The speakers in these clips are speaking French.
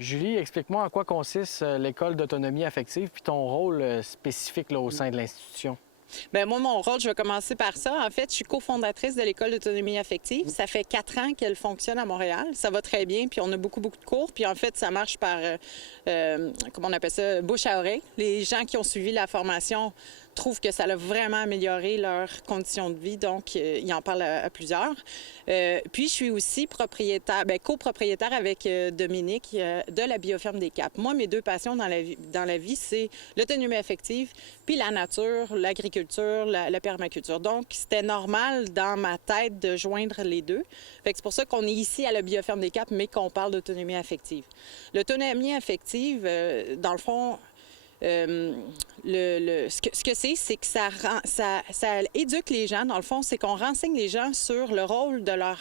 Julie, explique-moi en quoi consiste l'école d'autonomie affective puis ton rôle spécifique là, au sein de l'institution. Bien, moi, mon rôle, je vais commencer par ça. En fait, je suis cofondatrice de l'École d'autonomie affective. Ça fait 4 ans qu'elle fonctionne à Montréal. Ça va très bien, puis on a beaucoup, beaucoup de cours. Puis en fait, ça marche par, comment on appelle ça, bouche à oreille. Les gens qui ont suivi la formation trouvent que ça a vraiment amélioré leurs conditions de vie, donc ils en parlent à plusieurs. Puis, je suis aussi propriétaire, copropriétaire avec Dominique de la Bioferme des Caps. Moi, mes 2 passions dans la vie, c'est l'autonomie affective puis la nature, l'agriculture, la permaculture. Donc, c'était normal dans ma tête de joindre les 2. Fait que c'est pour ça qu'on est ici à la Bioferme des Caps, mais qu'on parle d'autonomie affective. L'autonomie affective, dans le fond, ce que c'est que ça éduque les gens. Dans le fond, c'est qu'on renseigne les gens sur le rôle de leur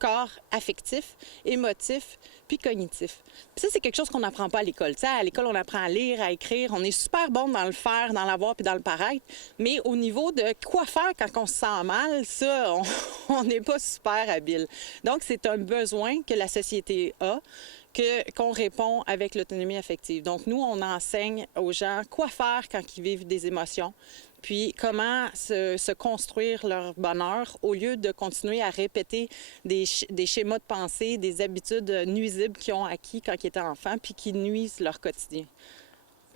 corps affectif, émotif, puis cognitif. Puis ça, c'est quelque chose qu'on n'apprend pas à l'école. Tu sais, à l'école, on apprend à lire, à écrire. On est super bon dans le faire, dans l'avoir, puis dans le paraître. Mais au niveau de quoi faire quand on se sent mal, ça, on n'est pas super habile. Donc, c'est un besoin que la société a, qu'on répond avec l'autonomie affective. Donc, nous, on enseigne aux gens quoi faire quand ils vivent des émotions, puis comment se construire leur bonheur au lieu de continuer à répéter des schémas de pensée, des habitudes nuisibles qu'ils ont acquis quand ils étaient enfants, puis qui nuisent leur quotidien.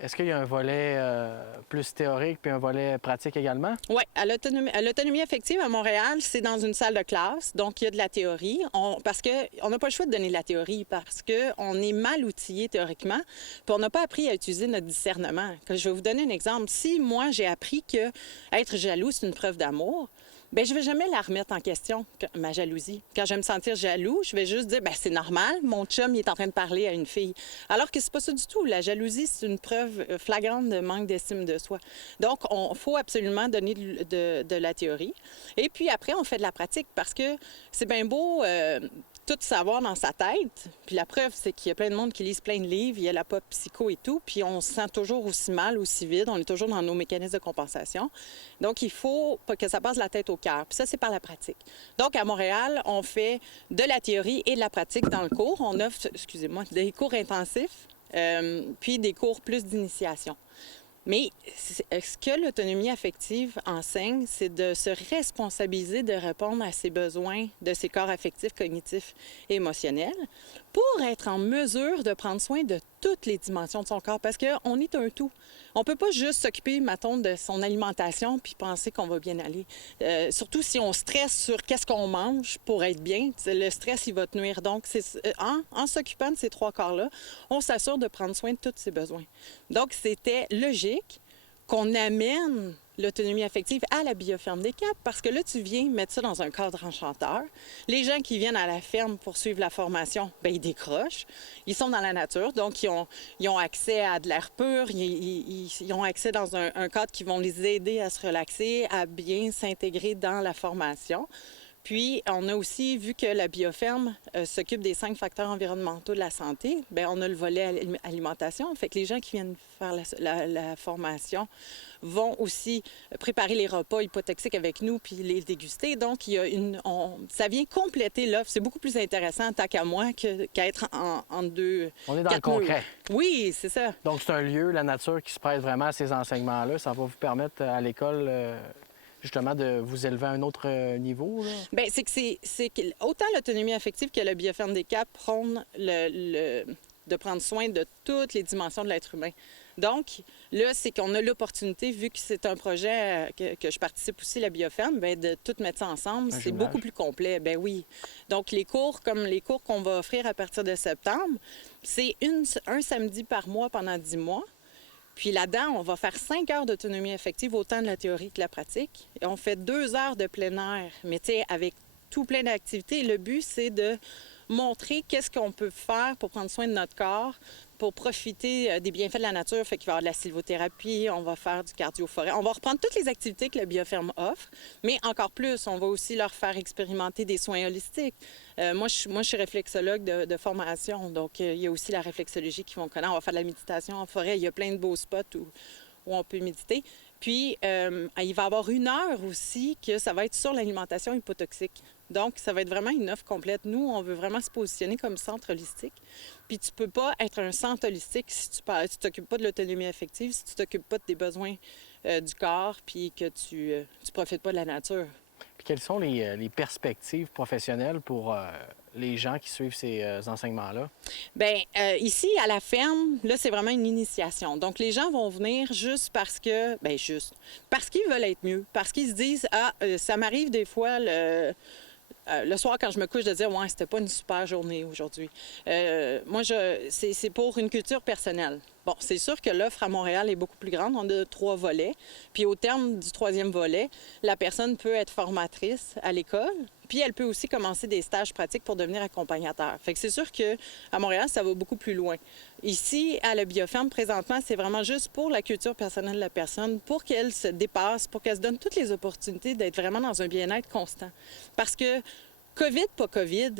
Est-ce qu'il y a un volet plus théorique puis un volet pratique également? Oui, à l'autonomie affective à Montréal, c'est dans une salle de classe, donc il y a de la théorie. Parce qu'on n'a pas le choix de donner de la théorie, parce qu'on est mal outillé théoriquement, puis on n'a pas appris à utiliser notre discernement. Je vais vous donner un exemple. Si moi, j'ai appris que être jaloux, c'est une preuve d'amour, bien, je ne vais jamais la remettre en question, ma jalousie. Quand je vais me sentir jaloux, je vais juste dire, bien, c'est normal, mon chum, il est en train de parler à une fille. Alors que c'est pas ça du tout. La jalousie, c'est une preuve flagrante de manque d'estime de soi. Donc, il faut absolument donner de la théorie. Et puis après, on fait de la pratique parce que c'est bien beau tout savoir dans sa tête. Puis la preuve, c'est qu'il y a plein de monde qui lisent plein de livres, il y a la pop psycho et tout, puis on se sent toujours aussi mal, aussi vide, on est toujours dans nos mécanismes de compensation. Donc, il faut que ça passe de la tête au cœur. Puis ça, c'est par la pratique. Donc, à Montréal, on fait de la théorie et de la pratique dans le cours. On offre, des cours intensifs, puis des cours plus d'initiation. Mais ce que l'autonomie affective enseigne, c'est de se responsabiliser de répondre à ses besoins de ses corps affectifs, cognitifs et émotionnels pour être en mesure de prendre soin de toutes les dimensions de son corps parce qu'on est un tout. On ne peut pas juste s'occuper, mettons, de son alimentation puis penser qu'on va bien aller. Surtout si on stresse sur qu'est-ce qu'on mange pour être bien, le stress, il va te nuire. Donc, en s'occupant de ces 3 corps-là, on s'assure de prendre soin de tous ses besoins. Donc, c'était logique qu'on amène l'autonomie affective à la Bioferme des Caps parce que là, tu viens mettre ça dans un cadre enchanteur. Les gens qui viennent à la ferme pour suivre la formation, bien, ils décrochent. Ils sont dans la nature, donc ils ont accès à de l'air pur, ils ont accès dans un cadre qui vont les aider à se relaxer, à bien s'intégrer dans la formation. Puis, on a aussi vu que la bioferme s'occupe des 5 facteurs environnementaux de la santé. Bien, on a le volet alimentation. Fait que les gens qui viennent faire la formation vont aussi préparer les repas hypotoxiques avec nous puis les déguster. Donc, il y a ça vient compléter l'offre. C'est beaucoup plus intéressant, tant qu'à moi, qu'à être en deux. On est dans le concret. Oui, c'est ça. Donc, c'est un lieu, la nature, qui se prête vraiment à ces enseignements-là. Ça va vous permettre à l'école justement de vous élever à un autre niveau? Bien, c'est que autant l'autonomie affective que la Bioferme des Caps prône de prendre soin de toutes les dimensions de l'être humain. Donc, là, c'est qu'on a l'opportunité, vu que c'est un projet que je participe aussi, la Bioferme, bien, de tout mettre ça ensemble. C'est beaucoup plus complet. Ben oui. Donc, les cours, comme les cours qu'on va offrir à partir de septembre, c'est un samedi par mois pendant 10 mois. Puis là-dedans, on va faire 5 heures d'autonomie affective, autant de la théorie que de la pratique. Et on fait 2 heures de plein air, mais tu sais, avec tout plein d'activités. Le but, c'est de montrer qu'est-ce qu'on peut faire pour prendre soin de notre corps, pour profiter des bienfaits de la nature. Fait qu'il va y avoir de la sylvothérapie, on va faire du cardio-forêt. On va reprendre toutes les activités que la Bioferme offre, mais encore plus, on va aussi leur faire expérimenter des soins holistiques. Moi, je suis réflexologue de formation, donc il y a aussi la réflexologie qui vont connaître. On va faire de la méditation en forêt. Il y a plein de beaux spots où on peut méditer. Puis, il va y avoir 1 heure aussi que ça va être sur l'alimentation hypotoxique. Donc, ça va être vraiment une offre complète. Nous, on veut vraiment se positionner comme centre holistique. Puis, tu peux pas être un centre holistique si tu t'occupes pas de l'autonomie affective, si tu t'occupes pas des besoins du corps, puis que tu profites pas de la nature. Puis quelles sont les perspectives professionnelles pour les gens qui suivent ces enseignements-là? Bien, ici, à la ferme, là, c'est vraiment une initiation. Donc, les gens vont venir juste parce que, bien, juste, parce qu'ils veulent être mieux, parce qu'ils se disent, ça m'arrive des fois le soir, quand je me couche, de dire « Ouais, c'était pas une super journée aujourd'hui. » Moi, c'est pour une culture personnelle. Bon, c'est sûr que l'offre à Montréal est beaucoup plus grande. On a 3 volets. Puis au terme du 3e volet, la personne peut être formatrice à l'école. Puis elle peut aussi commencer des stages pratiques pour devenir accompagnateur. Fait que c'est sûr qu'à Montréal, ça va beaucoup plus loin. Ici, à la Bioferme, présentement, c'est vraiment juste pour la culture personnelle de la personne, pour qu'elle se dépasse, pour qu'elle se donne toutes les opportunités d'être vraiment dans un bien-être constant. Parce que COVID, pas COVID,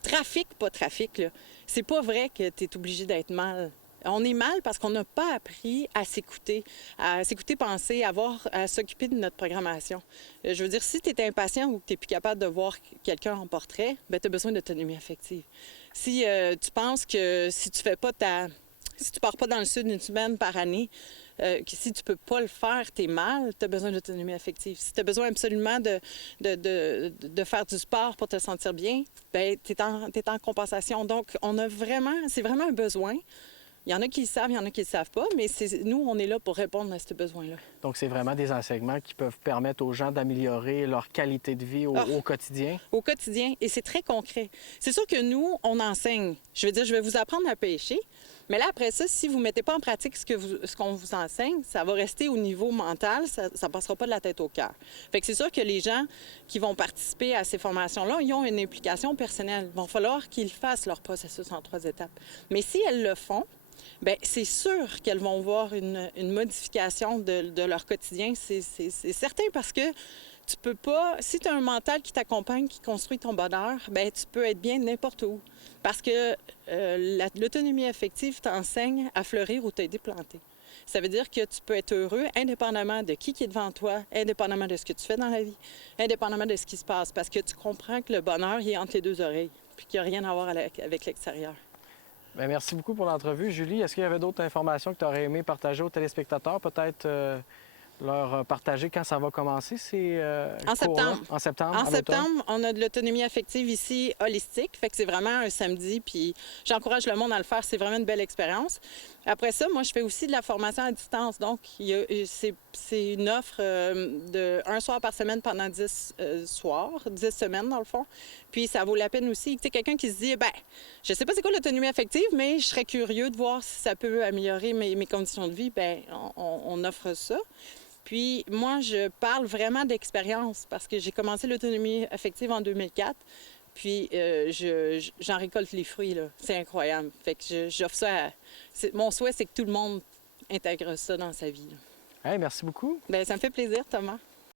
trafic, pas trafic, là, c'est pas vrai que tu es obligé d'être mal. On est mal parce qu'on n'a pas appris à s'écouter penser, à s'occuper de notre programmation. Je veux dire, si tu es impatient ou que tu n'es plus capable de voir quelqu'un en portrait, bien, tu as besoin d'autonomie affective. Si tu penses que si tu pars pas dans le sud 1 semaine par année, que si tu peux pas le faire, tu es mal, tu as besoin d'autonomie affective. Si tu as besoin absolument de faire du sport pour te sentir bien, bien, tu es en compensation. Donc, c'est vraiment un besoin. Il y en a qui le savent, il y en a qui ne le savent pas, mais nous, on est là pour répondre à ce besoin-là. Donc, c'est vraiment des enseignements qui peuvent permettre aux gens d'améliorer leur qualité de vie au quotidien? Au quotidien, et c'est très concret. C'est sûr que nous, on enseigne. Je veux dire, je vais vous apprendre à pêcher, mais là, après ça, si vous ne mettez pas en pratique ce qu'on vous enseigne, ça va rester au niveau mental, ça ne passera pas de la tête au cœur. Fait que c'est sûr que les gens qui vont participer à ces formations-là, ils ont une implication personnelle. Il va falloir qu'ils fassent leur processus en 3 étapes. Mais si elles le font, bien, c'est sûr qu'elles vont voir une modification de leur quotidien. C'est certain parce que tu peux pas... Si tu as un mental qui t'accompagne, qui construit ton bonheur, bien, tu peux être bien n'importe où. Parce que l'autonomie affective t'enseigne à fleurir ou t'aider planter. Ça veut dire que tu peux être heureux indépendamment de qui est devant toi, indépendamment de ce que tu fais dans la vie, indépendamment de ce qui se passe. Parce que tu comprends que le bonheur, il est entre les 2 oreilles, puis qu'il n'y a rien à voir avec l'extérieur. Bien, merci beaucoup pour l'entrevue. Julie, est-ce qu'il y avait d'autres informations que tu aurais aimé partager aux téléspectateurs? Peut-être leur partager quand ça va commencer, ces En septembre. En septembre? En septembre, on a de l'autonomie affective ici holistique. Fait que c'est vraiment un samedi, puis j'encourage le monde à le faire. C'est vraiment une belle expérience. Après ça, moi, je fais aussi de la formation à distance. Donc, c'est une offre de 1 soir par semaine pendant 10 soirs, 10 semaines, dans le fond. Puis, ça vaut la peine aussi. Tu sais, quelqu'un qui se dit, bien, je sais pas c'est quoi l'autonomie affective, mais je serais curieux de voir si ça peut améliorer mes conditions de vie. Bien, on offre ça. Puis, moi, je parle vraiment d'expérience parce que j'ai commencé l'autonomie affective en 2004. Puis, j'en récolte les fruits, là. C'est incroyable. Fait que j'offre ça mon souhait, c'est que tout le monde intègre ça dans sa vie. Hey, merci beaucoup. Bien, ça me fait plaisir, Thomas.